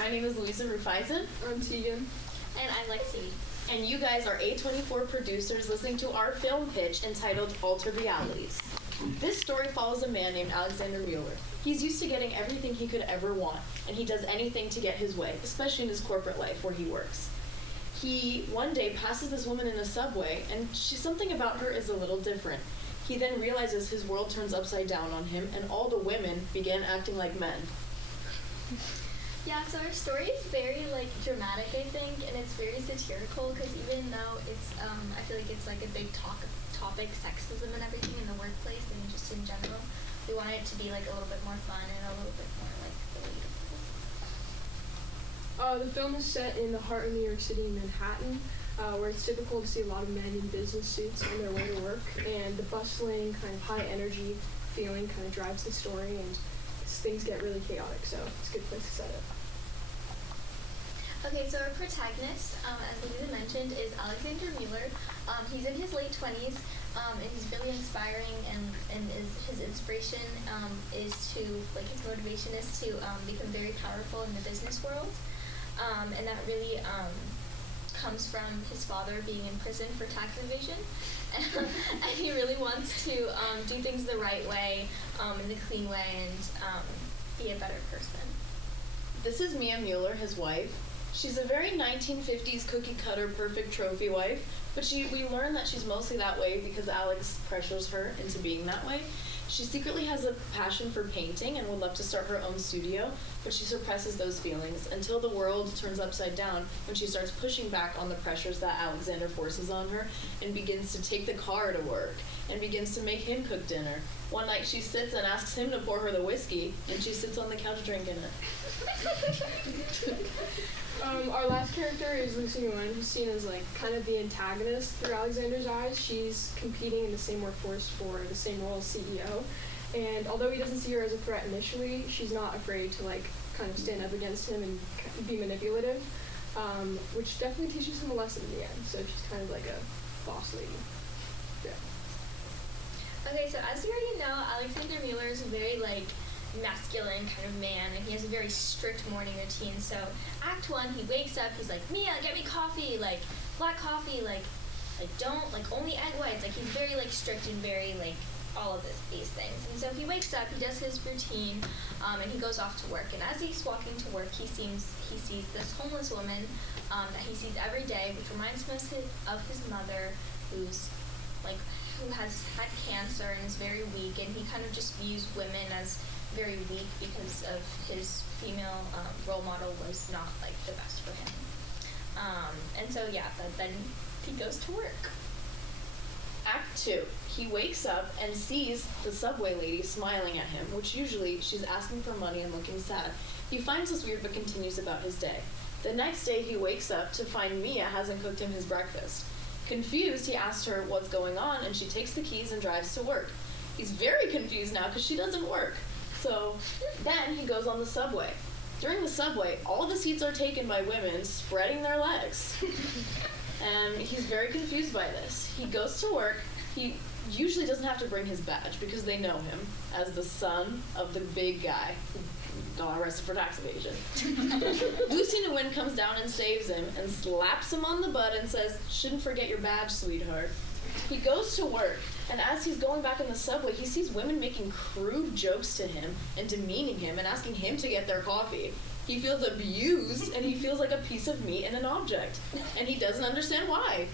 my name is LuizaR. I'm Tegan. And I'm LexiD. And you guys are A24 producers listening to our film pitch entitled Altered Realities. This story follows a man named Alexander Mueller. He's used to getting everything he could ever want, and he does anything to get his way, especially in his corporate life where he works. He one day passes this woman in a subway, and something about her is a little different. He then realizes his world turns upside down on him, and all the women begin acting like men. Yeah, so our story is very dramatic, I think, and it's very satirical because even though it's, I feel like it's like a big topic, sexism and everything in the workplace and just in general, we wanted it to be like a little bit more fun and a little bit more like relatable. The film is set in the heart of New York City, Manhattan, where it's typical to see a lot of men in business suits on their way to work, and the bustling, kind of high energy feeling kind of drives the story, and things get really chaotic, so it's a good place to set it. Okay, so our protagonist, as Luisa mentioned, is Alexander Mueller. He's in his late 20s, and he's really inspiring, and his inspiration is to, his motivation is to become very powerful in the business world, and that really comes from his father being in prison for tax evasion, and he really wants to do things the right way, in the clean way, and be a better person. This is Mia Mueller, his wife. She's a very 1950s cookie-cutter perfect trophy wife, but we learn that she's mostly that way because Alex pressures her into being that way. She secretly has a passion for painting and would love to start her own studio, but she suppresses those feelings until the world turns upside down when she starts pushing back on the pressures that Alexander forces on her and begins to take the car to work and begins to make him cook dinner. One night she sits and asks him to pour her the whiskey, and she sits on the couch drinking it. Our last character is Lucy Nguyen, who's seen as kind of the antagonist through Alexander's eyes. She's competing in the same workforce for the same role as CEO, and although he doesn't see her as a threat initially, she's not afraid to kind of stand up against him and be manipulative, which definitely teaches him a lesson in the end. So she's kind of like a boss lady. Yeah. Okay, so as you already know, Alexander Mueller is a very masculine kind of man, and he has a very strict morning routine. So Act 1, he wakes up, he's like, Mia, get me coffee, black coffee, don't, only egg whites. He's very strict and very all of these things. And so he wakes up, he does his routine, and he goes off to work. And as he's walking to work, he sees this homeless woman that he sees every day, which reminds him of his mother, who has had cancer and is very weak, and he kind of just views women as very weak because of his female role model was not the best for him. And so then he goes to work. Act 2. He wakes up and sees the subway lady smiling at him, which usually she's asking for money and looking sad. He finds this weird but continues about his day. The next day he wakes up to find Mia hasn't cooked him his breakfast. Confused, he asks her what's going on, and she takes the keys and drives to work. He's very confused now because she doesn't work. So then he goes on the subway. During the subway, all the seats are taken by women spreading their legs. And he's very confused by this. He goes to work. He usually doesn't have to bring his badge because they know him as the son of the big guy who got arrested for tax evasion. Lucy Nguyen comes down and saves him and slaps him on the butt and says, "Shouldn't forget your badge, sweetheart." He goes to work, and as he's going back in the subway, he sees women making crude jokes to him and demeaning him and asking him to get their coffee. He feels abused, and he feels like a piece of meat and an object. And he doesn't understand why.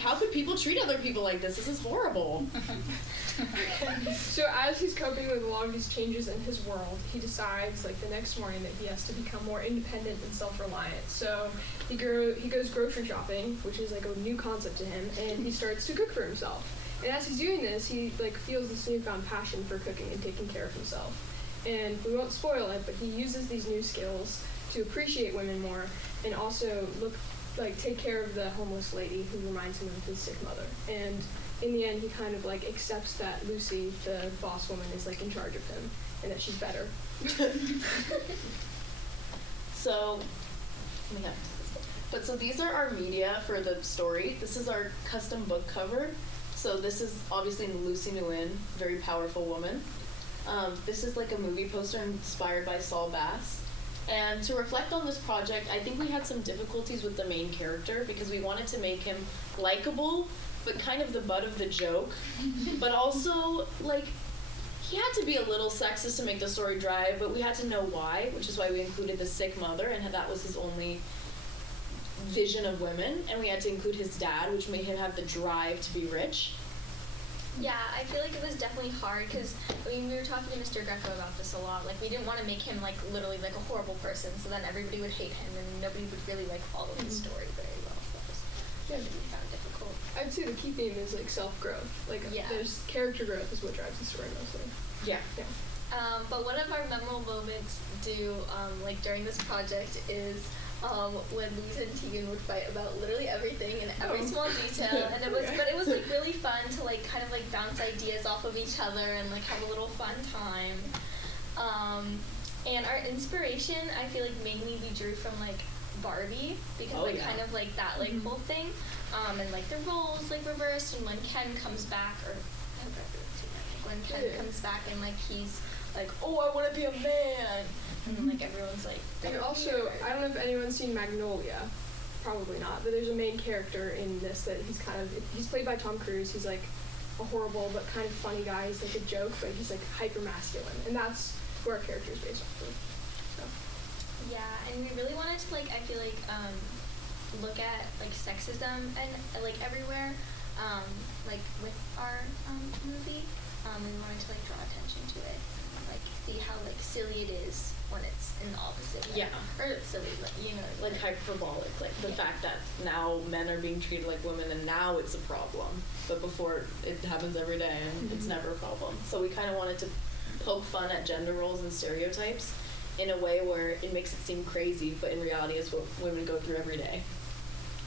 How could people treat other people like this? This is horrible. So as he's coping with a lot of these changes in his world, he decides, the next morning, that he has to become more independent and self-reliant. So he goes grocery shopping, which is, a new concept to him, and he starts to cook for himself. And as he's doing this, he, feels this newfound passion for cooking and taking care of himself. And we won't spoil it, but he uses these new skills to appreciate women more and also take care of the homeless lady who reminds him of his sick mother. And in the end, he kind of accepts that Lucy, the boss woman, is in charge of him and that she's better. So these are our media for the story. This is our custom book cover. So this is obviously Lucy Nguyen, very powerful woman. This is a movie poster inspired by Saul Bass. And to reflect on this project, I think we had some difficulties with the main character because we wanted to make him likable, but kind of the butt of the joke. But also, like, he had to be a little sexist to make the story drive, but we had to know why, which is why we included the sick mother, and that was his only vision of women. And we had to include his dad, which made him have the drive to be rich. Yeah, I feel like it was definitely hard because, I mean, we were talking to Mr. Greco about this a lot. Like, we didn't want to make him, like, literally, like, a horrible person, so then everybody would hate him and nobody would really, like, follow his story very well. So that was something we found difficult. I'd say the key theme is, like, self-growth. Like, there's character growth is what drives the story mostly. Yeah. But one of our memorable moments like, during this project is when Louisa and Tegan would fight about literally everything and every small detail, and it was like really fun to like kind of like bounce ideas off of each other and like have a little fun time. And our inspiration, I feel like mainly we drew from like Barbie because kind of like that like whole thing, and like the roles like reversed, and when Ken comes back when Ken comes back and like he's like, oh, I want to be a man. And then, like, everyone's like... And also, I don't know if anyone's seen Magnolia. Probably not. But there's a main character in this that he's played by Tom Cruise. He's, like, a horrible but kind of funny guy. He's, like, a joke, but he's, like, hyper-masculine. And that's who our character is based off of. So. Yeah, and we really wanted to, like, I feel like, look at, like, sexism and, like, everywhere, like, with our, movie. We wanted to, like, draw attention to it. Like, see how, like, silly it is when it's in the opposite way. Yeah. Or silly, like, you know. Like hyperbolic, like the fact that now men are being treated like women and now it's a problem. But before, it happens every day and it's never a problem. So we kind of wanted to poke fun at gender roles and stereotypes in a way where it makes it seem crazy, but in reality it's what women go through every day.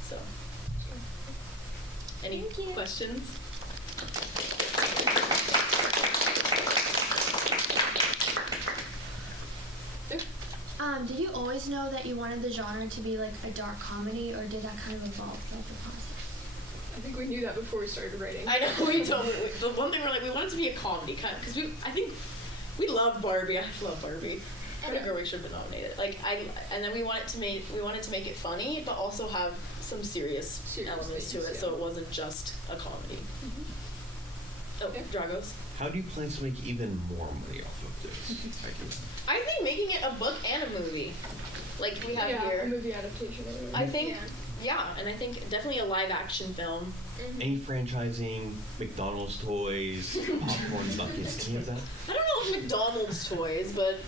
So. Any questions? Did you always know that you wanted the genre to be like a dark comedy, or did that kind of evolve throughout the process? I think we knew that before we started writing. I know, we told me. The one thing we're like, we want it to be a comedy, kind of, because I think we love Barbie. I love Barbie. What a girl we should have been nominated. And then we wanted to make it funny, but also have some serious elements to it, so it wasn't just a comedy. Oh, Dragos. How do you plan to make even more money off of this? I think making it a book and a movie, like we have here. A movie adaptation. Anyway. I think, and I think definitely a live action film. Any franchising, McDonald's toys, popcorn buckets, any of that? I don't know if McDonald's toys, but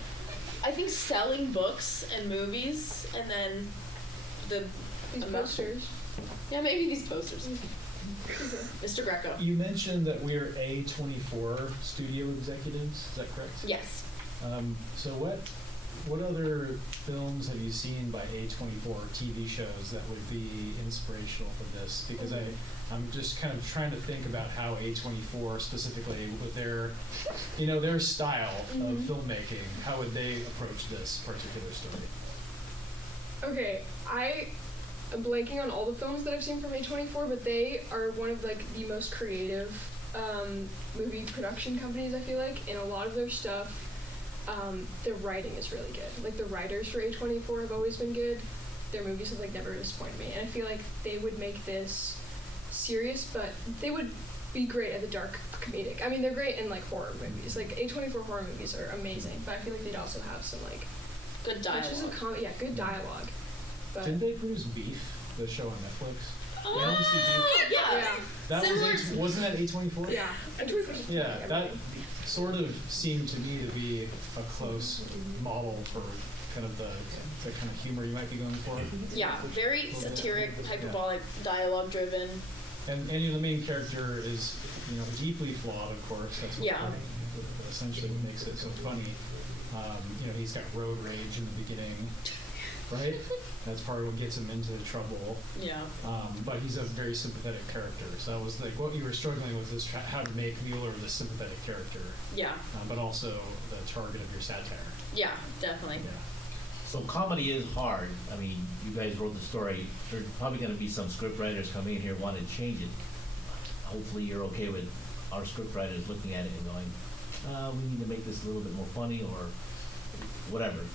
I think selling books and movies, and then these posters. Yeah, maybe these posters. Mr. Greco. You mentioned that we're A24 studio executives. Is that correct? Yes. So what other films have you seen by A24 TV shows that would be inspirational for this? Because I'm just kind of trying to think about how A24 specifically with their style of filmmaking, how would they approach this particular story? Okay, I'm blanking on all the films that I've seen from A24, but they are one of like the most creative movie production companies, I feel like, and a lot of their stuff, their writing is really good. Like the writers for A24 have always been good. Their movies have like never disappointed me, and I feel like they would make this serious, but they would be great at the dark comedic. I mean, they're great in like horror movies. Like A24 horror movies are amazing, but I feel like they'd also have some like good dialogue. Good dialogue. But didn't they produce Beef, the show on Netflix? Yeah. That wasn't that A24? Yeah. Yeah, that sort of seemed to me to be a close model for kind of the kind of humor you might be going for. Yeah, very satiric, hyperbolic, dialogue-driven. And the main character is, deeply flawed, of course. That's what essentially makes it so funny. He's got road rage in the beginning, right? That's part of what gets him into trouble. Yeah. But he's a very sympathetic character. So that was like what you were struggling with is how to make Mueller the sympathetic character. Yeah. But also the target of your satire. Yeah, definitely. Yeah. So comedy is hard. I mean, you guys wrote the story. There's probably going to be some script writers coming in here wanting to change it. Hopefully you're okay with our script writers looking at it and going, we need to make this a little bit more funny or whatever.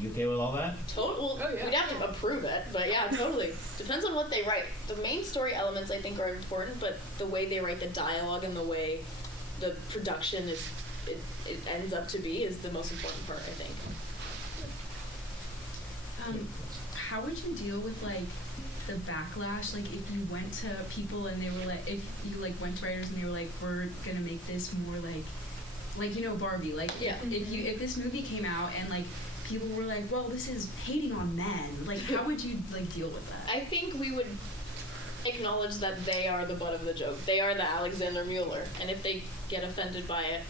You okay with all that? Total. Oh, yeah. We'd have to approve it, but yeah, totally. Depends on what they write. The main story elements I think are important, but the way they write the dialogue and the way the production it ends up to be is the most important part, I think. How would you deal with like the backlash? Like if you went to people and they were like, if you like went to writers and they were like, we're gonna make this more like you know Barbie. Like Yeah. if this movie came out and like people were like, well, this is hating on men. Like how would you like deal with that? I think we would acknowledge that they are the butt of the joke. They are the Alexander Mueller, and if they get offended by it,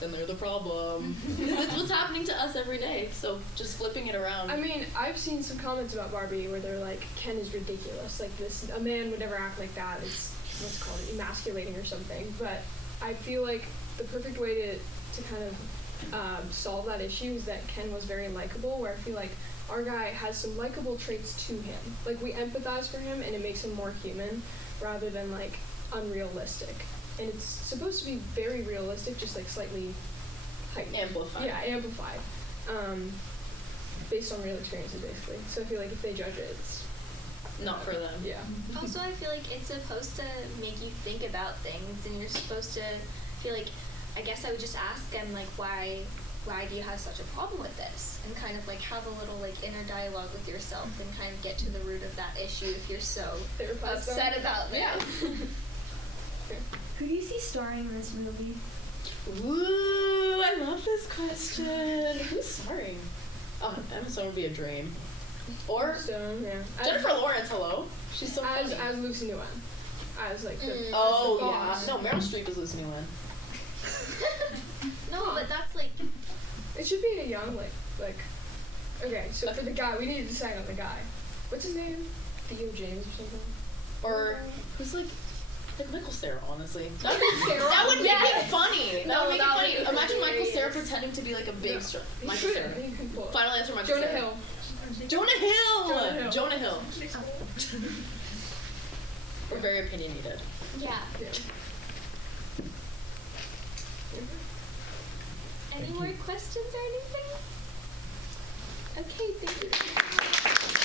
then they're the problem. It's what's happening to us every day. So just flipping it around. I mean, I've seen some comments about Barbie where they're like, Ken is ridiculous. Like a man would never act like that. It's what's called emasculating or something. But I feel like the perfect way to kind of solve that issue is that Ken was very likable, where I feel like our guy has some likable traits to him. Like we empathize for him and it makes him more human rather than like unrealistic. And it's supposed to be very realistic, just like slightly heightened. Amplified. Yeah, amplified. Based on real experiences, basically. So I feel like if they judge it, it's Not for them. yeah. Also, I feel like it's supposed to make you think about things, and you're supposed to feel like, I guess I would just ask them, like, why do you have such a problem with this? And kind of, like, have a little, like, inner dialogue with yourself and kind of get to the root of that issue if you're so upset about this. Yeah. Who do you see starring in this movie? Ooh, I love this question. Who's starring? Oh, Emma Stone would be a dream. Or So, yeah. Jennifer Lawrence, hello. She's so funny. As Lucy Nguyen. As, like, the Oh, the yeah. boss. No, Meryl Streep is Lucy Nguyen. No, but that's, like, It should be a young, like, okay, so for the guy, we need to decide on the guy. What's his name? Theo James or something? Or who's like Michael Cera, honestly. That Cera? would make it funny. That would make it that funny. would be Imagine Michael Cera hilarious. pretending to be like a big No, he Michael could. Cera. He could pull it. Final answer, Michael Jonah Cera. Hill. Jonah Hill. Jonah Hill. Jonah Hill. We're very opinionated. yeah. Yeah. Any more questions or anything? Okay, thank you.